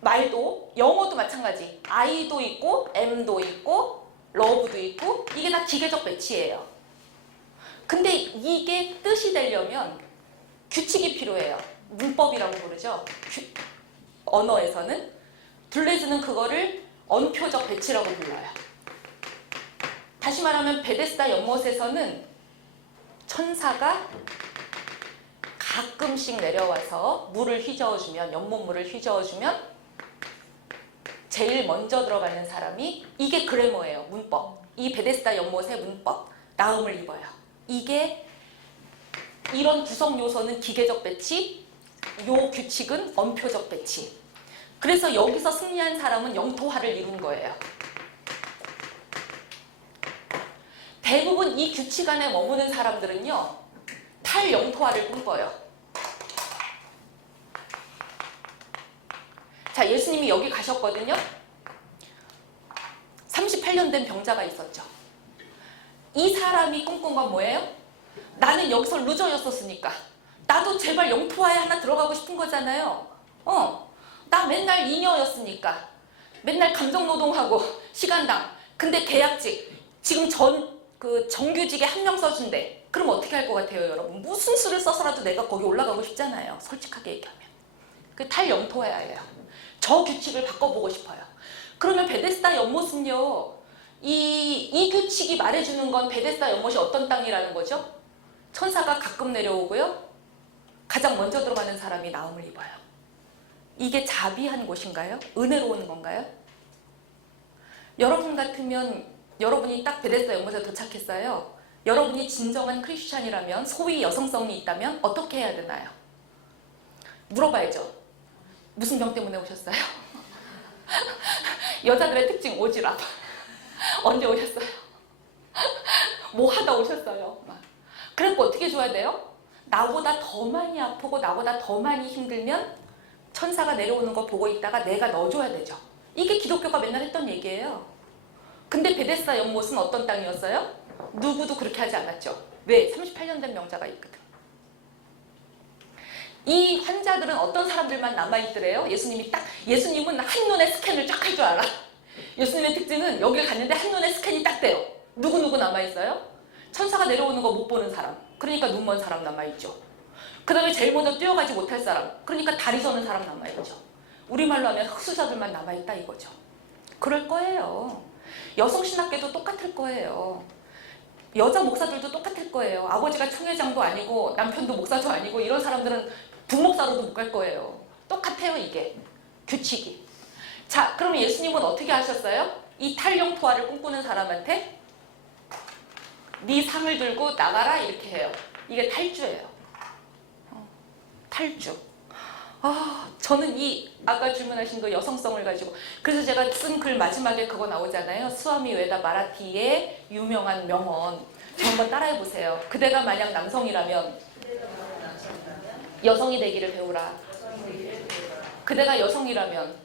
말도, 영어도 마찬가지. I도 있고 M도 있고 러브도 있고 이게 다 기계적 배치예요. 근데 이게 뜻이 되려면 규칙이 필요해요. 문법이라고 부르죠. 언어에서는. 둘레즈는 그거를 언표적 배치라고 불러요. 다시 말하면 베데스다 연못에서는 천사가 가끔씩 내려와서 물을 휘저어주면, 연못물을 휘저어주면 제일 먼저 들어가는 사람이, 이게 그래머예요. 문법. 이 베데스다 연못의 문법. 나음을 입어요. 이게 이런 구성 요소는 기계적 배치, 요 규칙은 언표적 배치. 그래서 여기서 승리한 사람은 영토화를 이룬 거예요. 대부분 이 규칙 안에 머무는 사람들은요, 탈영토화를 꿈꿔요. 자, 예수님이 여기 가셨거든요. 38년 된 병자가 있었죠. 이 사람이 꿈꾼 건 뭐예요? 나는 여기서 루저였었으니까 나도 제발 영토화에 하나 들어가고 싶은 거잖아요. 나 맨날 잉여였으니까 맨날 감정노동하고 시간당. 근데 계약직 지금 정규직에 한 명 써준대. 그럼 어떻게 할 것 같아요, 여러분? 무슨 수를 써서라도 내가 거기 올라가고 싶잖아요. 솔직하게 얘기하면. 그 탈영토화예요. 저 규칙을 바꿔보고 싶어요. 그러면 베데스다 연못은요, 이 규칙이 말해주는 건 베데스다 연못이 어떤 땅이라는 거죠? 천사가 가끔 내려오고요, 가장 먼저 들어가는 사람이 나음을 입어요. 이게 자비한 곳인가요? 은혜로운 건가요? 여러분 같으면, 여러분이 딱 베데스다 연못에 도착했어요. 여러분이 진정한 크리스찬이라면, 소위 여성성이 있다면 어떻게 해야 되나요? 물어봐야죠. 무슨 병 때문에 오셨어요? 여자들의 특징 오지랖. 언제 오셨어요? 뭐 하다 오셨어요? 그래서 어떻게 줘야 돼요? 나보다 더 많이 아프고 나보다 더 많이 힘들면 천사가 내려오는 거 보고 있다가 내가 넣어줘야 되죠. 이게 기독교가 맨날 했던 얘기예요. 근데 베데스다 연못은 어떤 땅이었어요? 누구도 그렇게 하지 않았죠. 왜? 38년 된 명자가 있거든. 이 환자들은 어떤 사람들만 남아있더래요? 예수님은 한눈에 스캔을 쫙 할 줄 알아. 예수님의 특징은 여길 갔는데 한눈에 스캔이 딱 돼요. 누구누구 남아있어요? 천사가 내려오는 거 못 보는 사람. 그러니까 눈 먼 사람 남아있죠. 그 다음에 제일 먼저 뛰어가지 못할 사람. 그러니까 다리 저는 사람 남아있죠. 우리말로 하면 흑수저들만 남아있다 이거죠. 그럴 거예요. 여성신학계도 똑같을 거예요. 여자 목사들도 똑같을 거예요. 아버지가 총회장도 아니고 남편도 목사도 아니고 이런 사람들은 부목사로도 못 갈 거예요. 똑같아요, 이게. 규칙이. 자, 그럼 예수님은 어떻게 하셨어요? 이 탈영토화를 꿈꾸는 사람한테 네 상을 들고 나가라 이렇게 해요. 이게 탈주예요. 탈주. 저는 아까 질문하신 그 여성성을 가지고, 그래서 제가 쓴 글 마지막에 그거 나오잖아요. 스와미 웨다 마라티의 유명한 명언. 저 한번 따라해 보세요. 그대가 만약 남성이라면 여성이 되기를 배우라. 그대가 여성이라면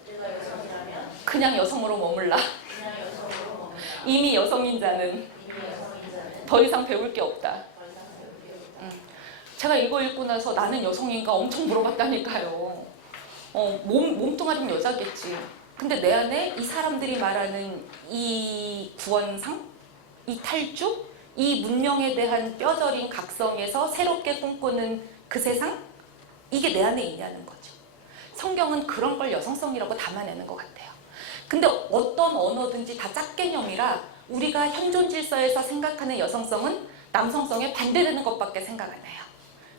그냥 여성으로 머물라. 이미 여성인 자는 더 이상 배울 게 없다. 제가 이거 읽고 나서 나는 여성인가 엄청 물어봤다니까요. 몸뚱아리는 여자겠지. 근데 내 안에 이 사람들이 말하는 이 구원상, 이 탈주, 이 문명에 대한 뼈저린 각성에서 새롭게 꿈꾸는 그 세상, 이게 내 안에 있냐는 거죠. 성경은 그런 걸 여성성이라고 담아내는 것 같아요. 근데 어떤 언어든지 다 짝개념이라 우리가 현존 질서에서 생각하는 여성성은 남성성에 반대되는 것밖에 생각 안 해요.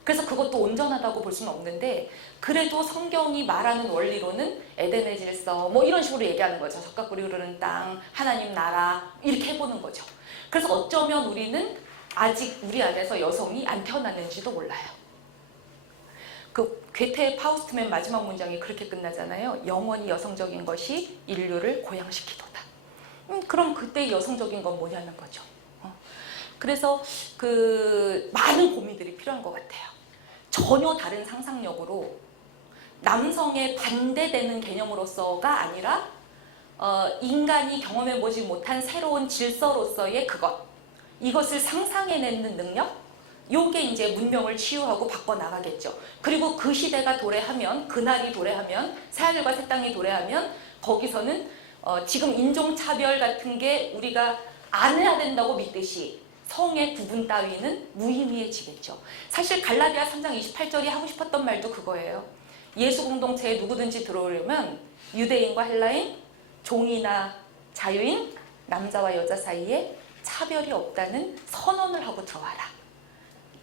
그래서 그것도 온전하다고 볼 수는 없는데, 그래도 성경이 말하는 원리로는 에덴의 질서 뭐 이런 식으로 얘기하는 거죠. 적각구리 흐르는 땅, 하나님 나라 이렇게 해보는 거죠. 그래서 어쩌면 우리는 아직 우리 안에서 여성이 안 태어났는지도 몰라요. 그 괴테의 파우스트맨 마지막 문장이 그렇게 끝나잖아요. 영원히 여성적인 것이 인류를 고양시키도다. 그럼 그때 여성적인 건 뭐냐는 거죠. 그래서 그 많은 고민들이 필요한 것 같아요. 전혀 다른 상상력으로 남성에 반대되는 개념으로서가 아니라 인간이 경험해보지 못한 새로운 질서로서의 이것을 상상해내는 능력, 요게 이제 문명을 치유하고 바꿔나가겠죠. 그리고 그 시대가 도래하면, 그날이 도래하면, 새하늘과 새 땅이 도래하면 거기서는 지금 인종차별 같은 게 우리가 안 해야 된다고 믿듯이 성의 구분 따위는 무의미해지겠죠. 사실 갈라디아 3장 28절이 하고 싶었던 말도 그거예요. 예수 공동체에 누구든지 들어오려면 유대인과 헬라인, 종이나 자유인, 남자와 여자 사이에 차별이 없다는 선언을 하고 들어와라.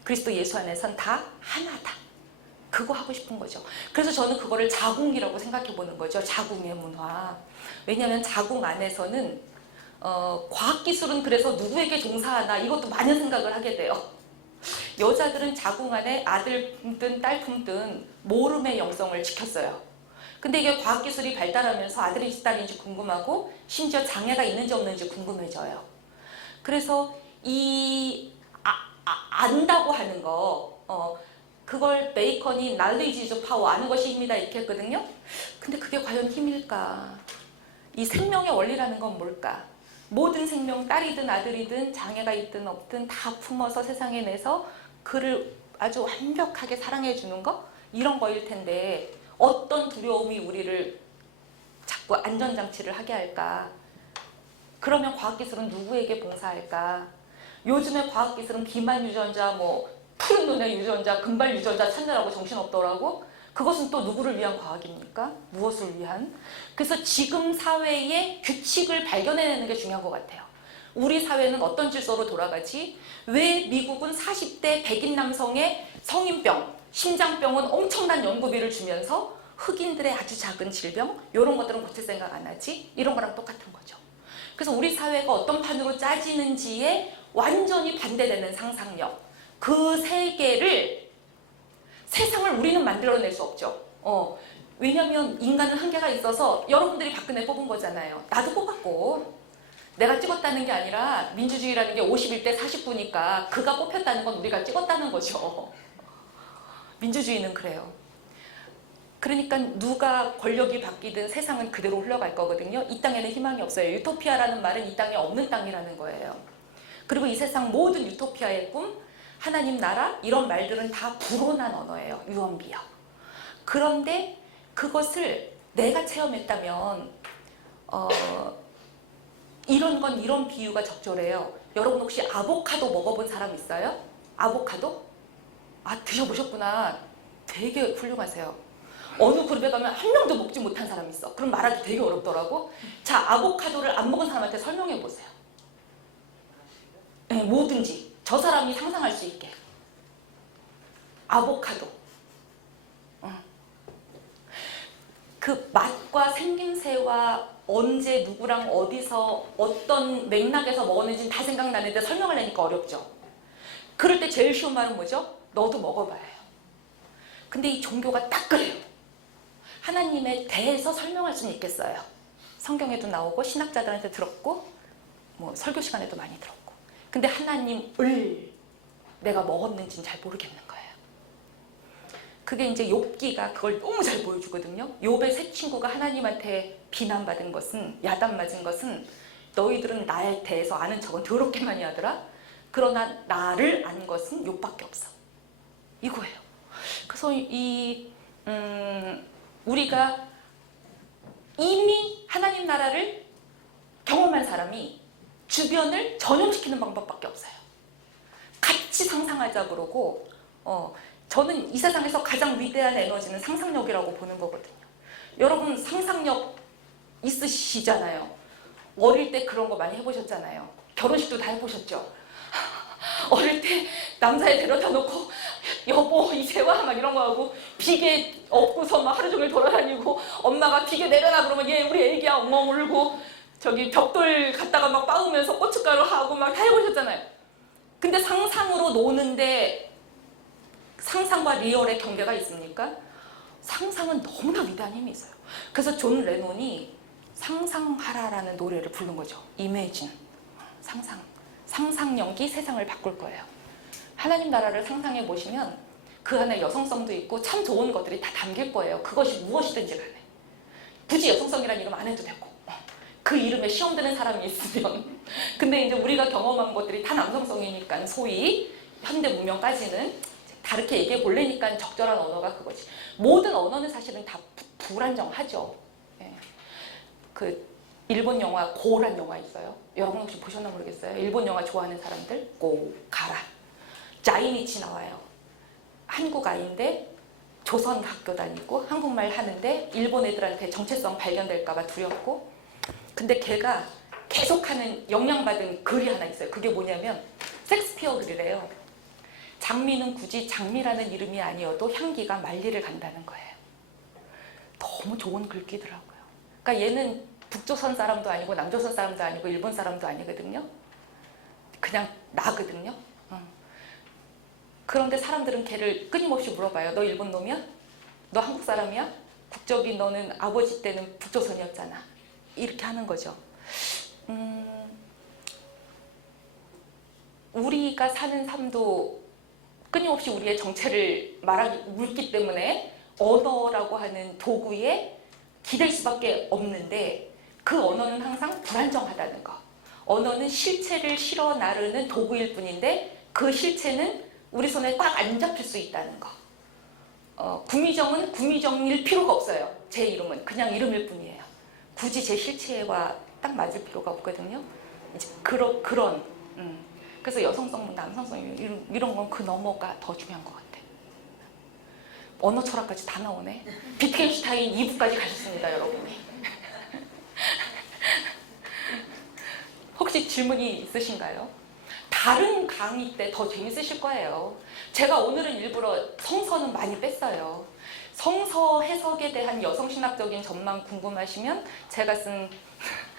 그리스도 예수 안에선 다 하나다. 그거 하고 싶은 거죠. 그래서 저는 그거를 자궁이라고 생각해 보는 거죠. 자궁의 문화. 왜냐하면 자궁 안에서는 과학기술은 그래서 누구에게 종사하나 이것도 많은 생각을 하게 돼요. 여자들은 자궁 안에 아들 품든 딸 품든 모름의 영성을 지켰어요. 근데 이게 과학기술이 발달하면서 아들인지 딸인지 궁금하고 심지어 장애가 있는지 없는지 궁금해져요. 그래서 안다고 하는 거 그걸 베이컨이 knowledge is power, 아는 것이 힘이다 이렇게 했거든요. 근데 그게 과연 힘일까? 이 생명의 원리라는 건 뭘까? 모든 생명, 딸이든 아들이든 장애가 있든 없든 다 품어서 세상에 내서 그를 아주 완벽하게 사랑해 주는 거? 이런 거일 텐데 어떤 두려움이 우리를 자꾸 안전장치를 하게 할까? 그러면 과학기술은 누구에게 봉사할까? 요즘에 과학기술은 비만 유전자, 푸른 눈의 유전자, 금발 유전자 찾느라고 정신없더라고? 그것은 또 누구를 위한 과학입니까? 무엇을 위한? 그래서 지금 사회의 규칙을 발견해내는 게 중요한 것 같아요. 우리 사회는 어떤 질서로 돌아가지? 왜 미국은 40대 백인 남성의 성인병, 심장병은 엄청난 연구비를 주면서 흑인들의 아주 작은 질병, 이런 것들은 고칠 생각 안 하지? 이런 거랑 똑같은 거죠. 그래서 우리 사회가 어떤 판으로 짜지는지에 완전히 반대되는 상상력, 그 세계를, 세상을 우리는 만들어낼 수 없죠. 왜냐하면 인간은 한계가 있어서 여러분들이 박근혜 뽑은 거잖아요. 나도 뽑았고 내가 찍었다는 게 아니라 민주주의라는 게 51대 49니까 그가 뽑혔다는 건 우리가 찍었다는 거죠. 민주주의는 그래요. 그러니까 누가 권력이 바뀌든 세상은 그대로 흘러갈 거거든요. 이 땅에는 희망이 없어요. 유토피아라는 말은 이 땅에 없는 땅이라는 거예요. 그리고 이 세상 모든 유토피아의 꿈, 하나님 나라 이런 말들은 다 불어난 언어예요. 유언비어. 그런데 그것을 내가 체험했다면 이런 비유가 적절해요. 여러분 혹시 아보카도 먹어본 사람 있어요? 아보카도? 드셔보셨구나. 되게 훌륭하세요. 어느 그룹에 가면 한 명도 먹지 못한 사람이 있어. 그럼 말하기 되게 어렵더라고. 자, 아보카도를 안 먹은 사람한테 설명해 보세요. 네, 뭐든지 저 사람이 상상할 수 있게. 아보카도. 그 맛과 생김새와 언제 누구랑 어디서 어떤 맥락에서 먹었는지는 다 생각나는데 설명을 하니까 어렵죠. 그럴 때 제일 쉬운 말은 뭐죠? 너도 먹어봐야 해요. 근데 이 종교가 딱 그래요. 하나님에 대해서 설명할 수는 있겠어요. 성경에도 나오고 신학자들한테 들었고 설교 시간에도 많이 들었고. 근데 하나님을 내가 먹었는지는 잘 모르겠는 거예요. 그게 이제 욥기가 그걸 너무 잘 보여주거든요. 욥의 세 친구가 하나님한테 비난받은 것은, 야단 맞은 것은 너희들은 나에 대해서 아는 척은 더럽게 많이 하더라. 그러나 나를 안 것은 욥밖에 없어. 이거예요. 그래서 우리가 이미 하나님 나라를 경험한 사람이 주변을 전염시키는 방법밖에 없어요. 같이 상상하자 그러고 저는 이 세상에서 가장 위대한 에너지는 상상력이라고 보는 거거든요. 여러분 상상력 있으시잖아요. 어릴 때 그런 거 많이 해보셨잖아요. 결혼식도 다 해보셨죠. 어릴 때 남자애 데려다 놓고 여보 이제 와 막 이런 거 하고 비계 업고서 막 하루 종일 돌아다니고 엄마가 비계 내려놔 그러면 얘 우리 애기야 엉엉 울고 저기 벽돌 갖다가 막 빻으면서 고춧가루 하고 막 다 해보셨잖아요. 근데 상상으로 노는데 상상과 리얼의 경계가 있습니까? 상상은 너무나 위대한 힘이 있어요. 그래서 존 레논이 상상하라라는 노래를 부른 거죠. Imagine. 상상. 상상력이 세상을 바꿀 거예요. 하나님 나라를 상상해 보시면 그 안에 여성성도 있고 참 좋은 것들이 다 담길 거예요. 그것이 무엇이든지 간에. 굳이 여성성이라는 이름 안 해도 되고 그 이름에 시험 드는 사람이 있으면 근데 이제 우리가 경험한 것들이 다 남성성이니까 소위 현대 문명까지는 다르게 얘기해 볼래니까 적절한 언어가 그거지. 모든 언어는 사실은 다 불안정하죠. 예. 그 일본 영화 고란 영화 있어요. 여러분 혹시 보셨나 모르겠어요. 일본 영화 좋아하는 사람들 고 가라. 자이니치 나와요. 한국 아이인데 조선 학교 다니고 한국말 하는데 일본 애들한테 정체성 발견될까봐 두렵고 근데 걔가 계속하는 영향받은 글이 하나 있어요. 그게 뭐냐면 섹스피어 글이래요. 장미는 굳이 장미라는 이름이 아니어도 향기가 만리를 간다는 거예요. 너무 좋은 글귀더라고요. 그러니까 얘는 북조선 사람도 아니고 남조선 사람도 아니고 일본 사람도 아니거든요. 그냥 나거든요. 그런데 사람들은 걔를 끊임없이 물어봐요. 너 일본 놈이야? 너 한국 사람이야? 국적이 너는 아버지 때는 북조선이었잖아. 이렇게 하는 거죠. 우리가 사는 삶도 끊임없이 우리의 정체를 묻기 때문에 언어라고 하는 도구에 기댈 수밖에 없는데 그 언어는 항상 불안정하다는 거. 언어는 실체를 실어 나르는 도구일 뿐인데 그 실체는 우리 손에 꽉 안 잡힐 수 있다는 거. 구미정은 구미정일 필요가 없어요. 제 이름은 그냥 이름일 뿐이에요. 굳이 제 실체와 딱 맞을 필요가 없거든요. 이제 그런 그래서 여성성, 남성성 이런 건 그 너머가 더 중요한 것 같아. 언어 철학까지 다 나오네. 비트겐슈타인 2부까지 가셨습니다, 여러분이. 혹시 질문이 있으신가요? 다른 강의 때 더 재밌으실 거예요. 제가 오늘은 일부러 성서는 많이 뺐어요. 성서 해석에 대한 여성신학적인 전망 궁금하시면 제가 쓴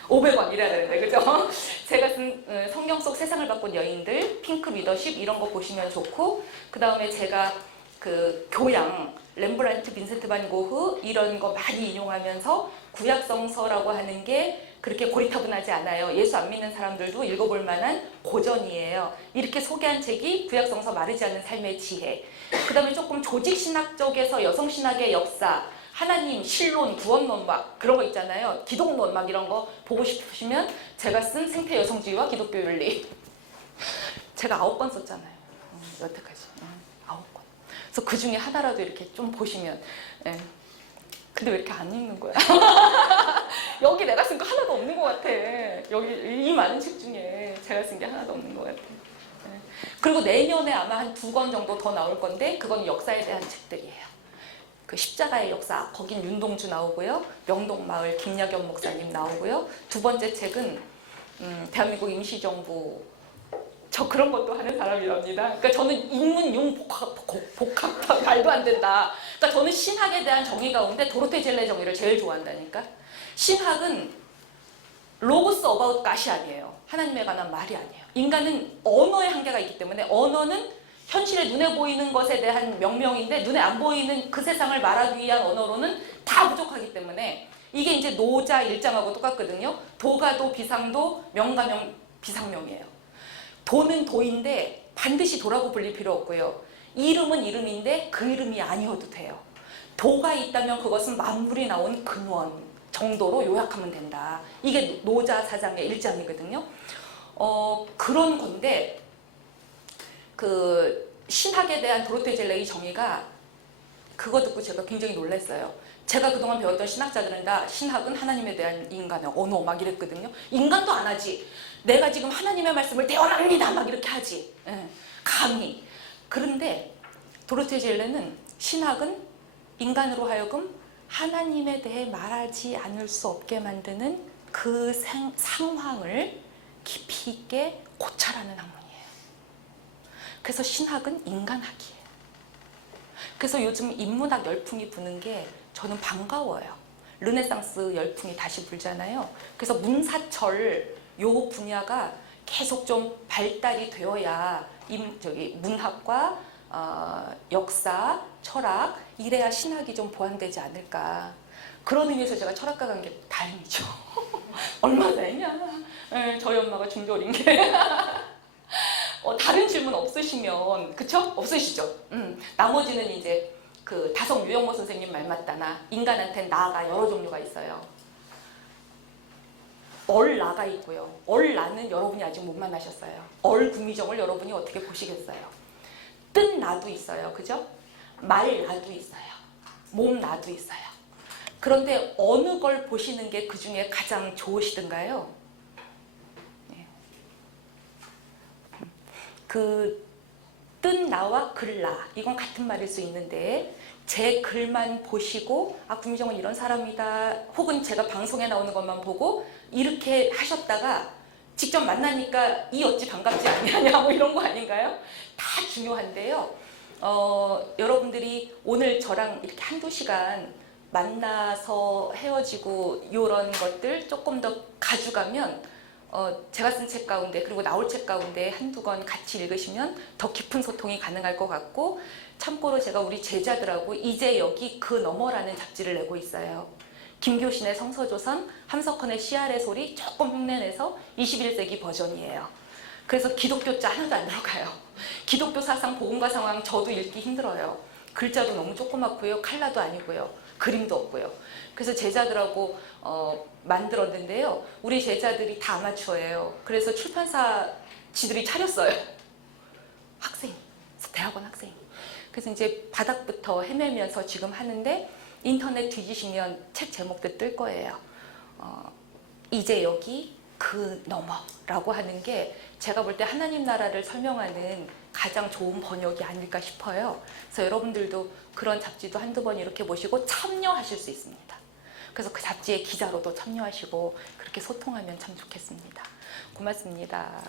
500원 이래야 되는데 그죠? 제가 쓴 성경 속 세상을 바꾼 여인들, 핑크 리더십 이런 거 보시면 좋고 그 다음에 제가 그 교양, 렘브란트, 빈센트 반 고흐 이런 거 많이 인용하면서 구약성서라고 하는 게 그렇게 고리타분하지 않아요. 예수 안 믿는 사람들도 읽어볼 만한 고전이에요. 이렇게 소개한 책이 구약성서 마르지 않는 삶의 지혜. 그 다음에 조금 조직신학 쪽에서 여성신학의 역사, 하나님, 신론, 구원론 막 그런 거 있잖아요. 기독론 막 이런 거 보고 싶으시면 제가 쓴 생태 여성주의와 기독교 윤리. 제가 9권 썼잖아요. 여태까지. 9권. 그래서 그 중에 하나라도 이렇게 좀 보시면 예. 근데 왜 이렇게 안 읽는 거야? 여기 내가 쓴 거 하나도 없는 것 같아. 여기 이 많은 책 중에 제가 쓴 게 하나도 없는 것 같아. 예. 그리고 내년에 아마 한 2권 정도 더 나올 건데 그건 역사에 대한 책들이에요. 그 십자가의 역사, 거긴 윤동주 나오고요. 명동마을 김야겸 목사님 나오고요. 두 번째 책은 대한민국 임시정부 저 그런 것도 하는 사람이랍니다. 그러니까 저는 인문용 복합 말도 안 된다. 그러니까 저는 신학에 대한 정의 가운데 도로테 젤레 정의를 제일 좋아한다니까. 신학은 로고스 어바웃 갓이 아니에요. 하나님에 관한 말이 아니에요. 인간은 언어의 한계가 있기 때문에 언어는 현실에 눈에 보이는 것에 대한 명명인데 눈에 안 보이는 그 세상을 말하기 위한 언어로는 다 부족하기 때문에 이게 이제 노자 일장하고 똑같거든요. 도가 도, 비상도, 명가명, 비상명이에요. 도는 도인데 반드시 도라고 불릴 필요 없고요. 이름은 이름인데 그 이름이 아니어도 돼요. 도가 있다면 그것은 만물이 나온 근원 정도로 요약하면 된다. 이게 노자 사장의 일장이거든요. 그런 건데 그 신학에 대한 도로테 젤레의 정의가 그거 듣고 제가 굉장히 놀랐어요. 제가 그동안 배웠던 신학자들은 다 신학은 하나님에 대한 인간의 언어 막 이랬거든요. 인간도 안 하지. 내가 지금 하나님의 말씀을 대언합니다 막 이렇게 하지. 감히. 그런데 도로테 젤레는 신학은 인간으로 하여금 하나님에 대해 말하지 않을 수 없게 만드는 그 상황을 깊이 있게 고찰하는 학문이에요. 그래서 신학은 인간학이에요. 그래서 요즘 인문학 열풍이 부는 게 저는 반가워요. 르네상스 열풍이 다시 불잖아요. 그래서 문사철 요 분야가 계속 좀 발달이 되어야 문학과 역사, 철학 이래야 신학이 좀 보완되지 않을까. 그런 의미에서 제가 철학과 간 게 다행이죠. 얼마나 다행이야. 저희 엄마가 중졸인 게. 다른 질문 없으시면, 그쵸? 없으시죠? 나머지는 이제 그 다성 유영모 선생님 말 맞다나 인간한테는 나가 여러 종류가 있어요. 얼나가 있고요. 얼나는 여러분이 아직 못 만나셨어요. 얼구미정을 여러분이 어떻게 보시겠어요? 뜬나도 있어요. 그죠? 말나도 있어요. 몸나도 있어요. 그런데 어느 걸 보시는 게 그 중에 가장 좋으시던가요? 그 뜬나와 글나 이건 같은 말일 수 있는데 제 글만 보시고 구미정은 이런 사람이다 혹은 제가 방송에 나오는 것만 보고 이렇게 하셨다가 직접 만나니까 이 어찌 반갑지 않냐냐 뭐 이런 거 아닌가요? 다 중요한데요. 여러분들이 오늘 저랑 이렇게 한두 시간 만나서 헤어지고 이런 것들 조금 더 가져가면 제가 쓴 책 가운데 그리고 나올 책 가운데 한두 권 같이 읽으시면 더 깊은 소통이 가능할 것 같고 참고로 제가 우리 제자들하고 이제 여기 그 너머라는 잡지를 내고 있어요. 김교신의 성서조선, 함석헌의 CR의 소리 조금 흉내내서 21세기 버전이에요. 그래서 기독교자 하나도 안 들어가요. 기독교 사상, 복음과 상황 저도 읽기 힘들어요. 글자도 너무 조그맣고요. 칼라도 아니고요. 그림도 없고요. 그래서 제자들하고 만들었는데요. 우리 제자들이 다 아마추어예요. 그래서 출판사 지들이 차렸어요. 학생, 대학원 학생. 그래서 이제 바닥부터 헤매면서 지금 하는데 인터넷 뒤지시면 책 제목도 뜰 거예요. 이제 여기 그 너머라고 하는 게 제가 볼 때 하나님 나라를 설명하는 가장 좋은 번역이 아닐까 싶어요. 그래서 여러분들도 그런 잡지도 한두 번 이렇게 보시고 참여하실 수 있습니다. 그래서 그 잡지의 기자로도 참여하시고 그렇게 소통하면 참 좋겠습니다. 고맙습니다.